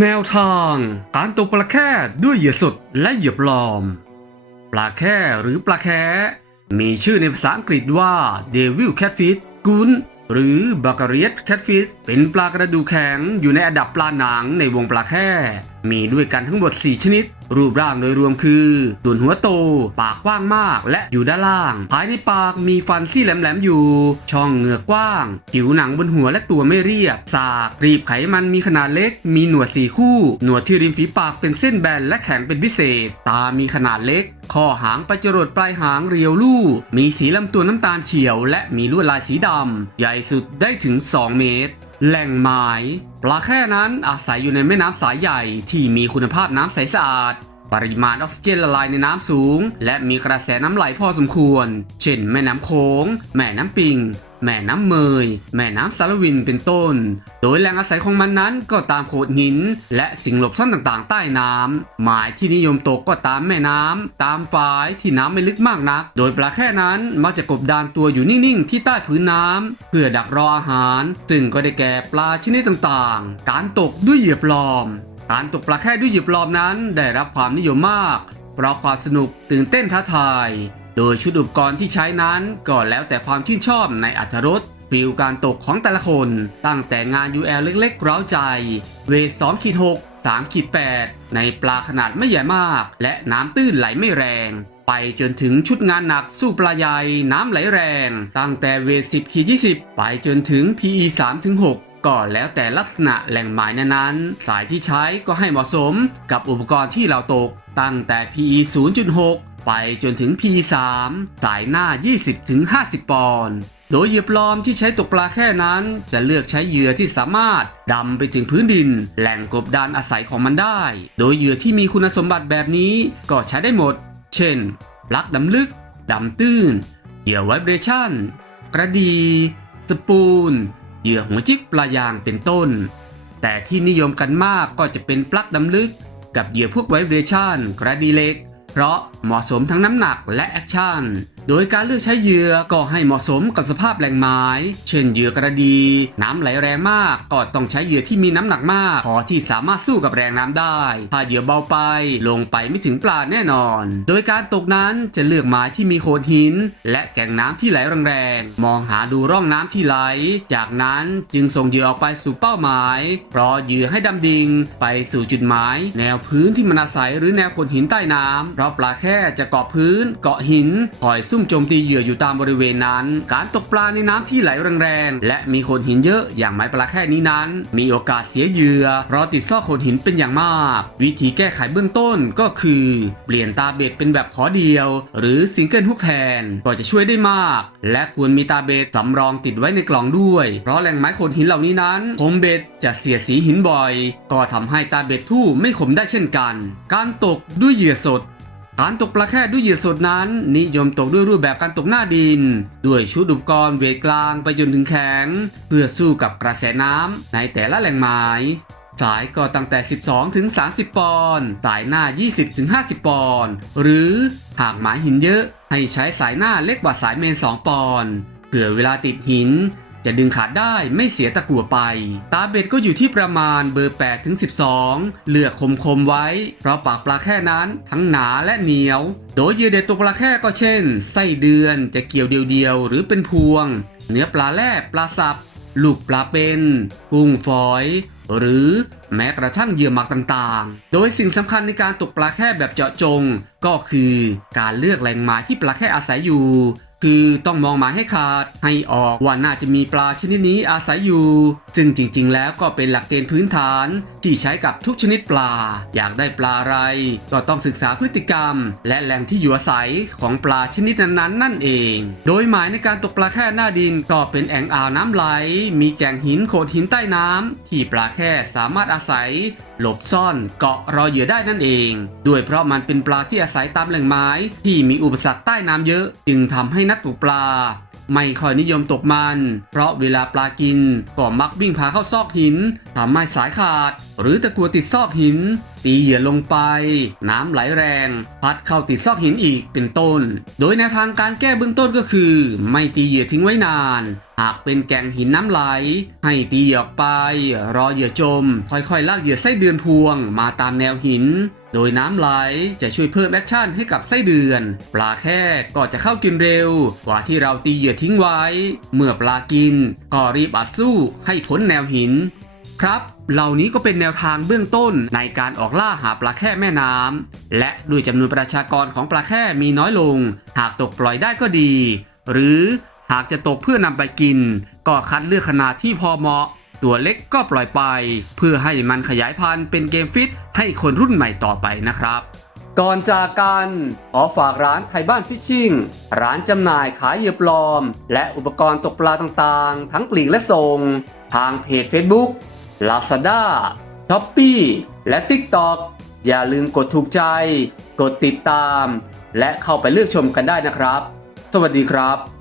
แนวทางการตกปลาแค่ด้วยเหยื่อสดและเหยื่อปลอม ปลาแค่หรือปลาแค่มีชื่อในภาษาอังกฤษว่า Devil Catfish กุนหรือ b a c a r i a t Catfish เป็นปลากระดูกแข็งอยู่ในอันดับปลาหนังในวงปลาแค่มีด้วยกันทั้งหมด 4 ชนิด รูปร่างโดยรวมคือ ส่วนหัวโต ปากกว้างมากและอยู่ด้านล่าง ภายในปากมีฟันซี่แหลมๆอยู่ ช่องเหงือกกว้าง ผิวหนังบนหัวและตัวไม่เรียบ สากรีบไขมันมีขนาดเล็ก มีหนวดสีคู่ หนวดที่ริมฝีปากเป็นเส้นแบนและแข็งเป็นพิเศษ ตามีขนาดเล็กข้อหางไปจรดปลายหางเรียวลู่ มีสีลำตัวน้ำตาลเขียว และมีลวดลายสีดำ ใหญ่สุดได้ถึง 2 เมตร แหล่งหมายปลาแค่นั้นอาศัยอยู่ในแม่น้ำสายใหญ่ที่มีคุณภาพน้ำใสสะอาด ปริมาณออกซิเจนละลายในน้ำสูง และมีกระแสน้ำไหลพอสมควร เช่น แม่น้ำโขงแม่น้ำปิง แม่น้ำเมย แม่น้ำสารวินเป็นต้น โดยแหล่งอาศัยของมันนั้นก็ตามโขดหิน และสิ่งหลบซ่อนต่างๆ ใต้น้ำหมายที่นิยมตกก็ตามแม่น้ำตามฝายที่น้ำไม่ลึกมากนัก โดยปลาแค่นั้นมักจะกบดานตัวอยู่นิ่งๆ ที่ใต้พื้นน้ำเพื่อดักรออาหาร ซึ่งก็ได้แก่ปลาชนิดต่างๆ การตกด้วยเหยื่อปลอม การตกปลาแค่ด้วยเหยื่อปลอมนั้น ได้รับความนิยมมากเพราะความสนุกตื่นเต้นท้าทาย โดยชุดอุปกรณ์ที่ใช้นั้นก็แล้วแต่ความชื่นชอบในอัธรสฟิลการตกของแต่ละคน ตั้งแต่งาน UL เล็กๆเร้าใจ เวท2ขีด6 3ขีด8ในปลาขนาดไม่ใหญ่มาก และน้ำตื้นไหลไม่แรง ไปจนถึงชุดงานหนักสู้ปลาใหญ่น้ำไหลแรง ตั้งแต่เวท10ขีด20 ไปจนถึง PE 3ถึง6ก็แล้วแต่ลักษณะแหล่งหมายนั้นๆ สายที่ใช้ก็ให้เหมาะสมกับอุปกรณ์ที่เราตก ตั้งแต่ PE 0.6 ไปจนถึง P3 สายหน้า 20-50 ปอนด์โดยเหยื่อปลอมที่ใช้ตกปลาแค่นั้น จะเลือกใช้เหยื่อที่สามารถดำไปถึงพื้นดิน แหล่งกบดานอาศัยของมันได้ โดยเหยื่อที่มีคุณสมบัติแบบนี้ก็ใช้ได้หมด เช่น ลักดำลึก ดำตื้น เหยื่อไวเบรชั่น กระดี สปูน เหยื่อหัวจิกปลายางเป็นต้น แต่ที่นิยมกันมากก็จะเป็นปลักดำลึก กับเหยื่อพวกไวเบรชั่น กระดีเล็ก ราะเหมาะสมทั้งน้ำหนักและแอคชั่นโดยการเลือกใช้เหยื่อก็ให้เหมาะสมกับสภาพแหล่งไม้ เช่นเหยื่อกระดี น้ำไหลแรงมากก็ต้องใช้เหยื่อที่มีน้ำหนักมากพอที่สามารถสู้กับแรงน้ำได้ ถ้าเหยื่อเบาไป ลงไปไม่ถึงปลาแน่นอน โดยการตกนั้นจะเลือกไม้ที่มีโขดหิน และแก่งน้ำที่ไหลแรงๆมองหาดูร่องน้ำที่ไหล จากนั้นจึงส่งเหยื่อออกไปสู่เป้าหมายราะเหยื่อให้ดำดิ่งไปสู่จุดหมาย แนวพื้นที่มันอาศัยหรือแนวโขดหินใต้น้ำเพราะปลาแค่จะเกาะพื้น เกาะหินคอยซุ่มโจมตีเหยื่ออยู่ตามบริเวณนั้น การตกปลาในน้ำที่ไหลแรงๆและมีโขดหินเยอะอย่างไม้ปลาแค่นี้นั้น มีโอกาสเสียเหยื่อเพราะติดซอกโขดหินเป็นอย่างมาก วิธีแก้ไขเบื้องต้นก็คือ เปลี่ยนตาเบ็ดเป็นแบบขอเดียว หรือซิงเกิลฮุกแทนก็จะช่วยได้มาก และควรมีตาเบ็ดสำรองติดไว้ในกล่องด้วย เพราะแหล่งไม้โขดหินเหล่านี้นั้นคมเบ็ดจะเสียสีหินบ่อย ก็ทำให้ตาเบ็ดทู่ไม่คมได้เช่นกัน การตกด้วยเหยื่อสด การตกปลาแค่ด้วยเหยื่อสดนั้น นิยมตกด้วยรูปแบบการตกหน้าดิน ด้วยชุดอุปกรณ์เวทกลางไปจนถึงแข็ง เพื่อสู้กับกระแสน้ำในแต่ละแหล่งหมายสายก็ตั้งแต่ 12 ถึง 30 ปอนด์ สายหน้า 20 ถึง 50 ปอนด์ หรือหากหมายหินเยอะ ให้ใช้สายหน้าเล็กกว่าสายเมน 2 ปอนด์ เผื่อเวลาติดหิน จะดึงขาดได้ไม่เสียตะกั่วไป ตาเบ็ดก็อยู่ที่ประมาณเบอร์8ถึง12 เลือกคมๆไว้ เพราะปากปลาแค่นั้นทั้งหนาและเหนียว โดยเหยื่อเด็ดตกปลาแค่ก็เช่น ไส้เดือนจะเกี่ยวเดียวๆ หรือเป็นพวง เนื้อปลาแล่ปลาสับลูกปลาเป็น กุ้งฝอย หรือแม้กระทั่งเหยื่อหมักต่างๆ โดยสิ่งสำคัญในการตกปลาแค่แบบเจาะจง ก็คือการเลือกแหล่งหมายที่ปลาแค่อาศัยอยู่ คือต้องมองหมายให้ขาดให้ออกว่าน่าจะมีปลาชนิดนี้อาศัยอยู่ ซึ่งจริงๆ แล้วก็เป็นหลักเกณฑ์พื้นฐาน ที่ใช้กับทุกชนิดปลา อยากได้ปลาอะไร ก็ต้องศึกษาพฤติกรรม และแหล่งที่อยู่อาศัยของปลาชนิดนั้นๆ นั่นเอง โดยหมายในการตกปลาแค่หน้าดินก็เป็นแอ่งอ่าวน้ำไหล มีแก่งหินโขดหินใต้น้ำที่ปลาแค่สามารถอาศัย หลบซ่อนเกาะรอเหยื่อได้นั่นเอง ด้วยเพราะมันเป็นปลาที่อาศัยตามแหล่งไม้ที่มีอุปสรรคใต้น้ำเยอะ จึงทำให้นักตกปลา ไม่ค่อยนิยมตกมัน เพราะเวลาปลากินก็มักวิ่งพาเข้าซอกหินทำให้สายขาด หรือตะกัวติดซอกหินตีเหยื่อลงไป น้ำไหลแรง พัดเข้าติดซอกหินอีกเป็นต้น โดยแนวทางการแก้เบื้องต้นก็คือ ไม่ตีเหยื่อทิ้งไว้นาน หากเป็นแก่งหินน้ำไหล ให้ตีเหยื่อไป รอเหยื่อจม ค่อยๆลากเหยื่อไส้เดือนพวง มาตามแนวหิน โดยน้ำไหลจะช่วยเพิ่มแอคชั่นให้กับไส้เดือน ปลาแค่ก็จะเข้ากินเร็ว กว่าที่เราตีเหยื่อทิ้งไว้ เมื่อปลากิน ก็รีบอัดสู้ให้พ้นแนวหิน ครับ เหล่านี้ก็เป็นแนวทางเบื้องต้นในการออกล่าหาปลาแค่แม่น้ำและด้วยจำนวนประชากรของปลาแค่มีน้อยลง หากตกปล่อยได้ก็ดี หรือหากจะตกเพื่อนำไปกิน ก็คัดเลือกขนาดที่พอเหมาะ ตัวเล็กก็ปล่อยไป เพื่อให้มันขยายพันธุ์เป็นเกมฟิตให้คนรุ่นใหม่ต่อไปนะครับก่อนจากกันขอฝากร้านไทยบ้านฟิชชิ่ง ร้านจำหน่ายขายเหยื่อปลอม และอุปกรณ์ตกปลาต่างๆ ทั้งปลีกและส่ง ทางเพจ Facebook Lazada s h o p e e และ TikTok อย่าลืมกดถูกใจ กดติดตาม และเข้าไปเลือกชมกันได้นะครับ สวัสดีครับ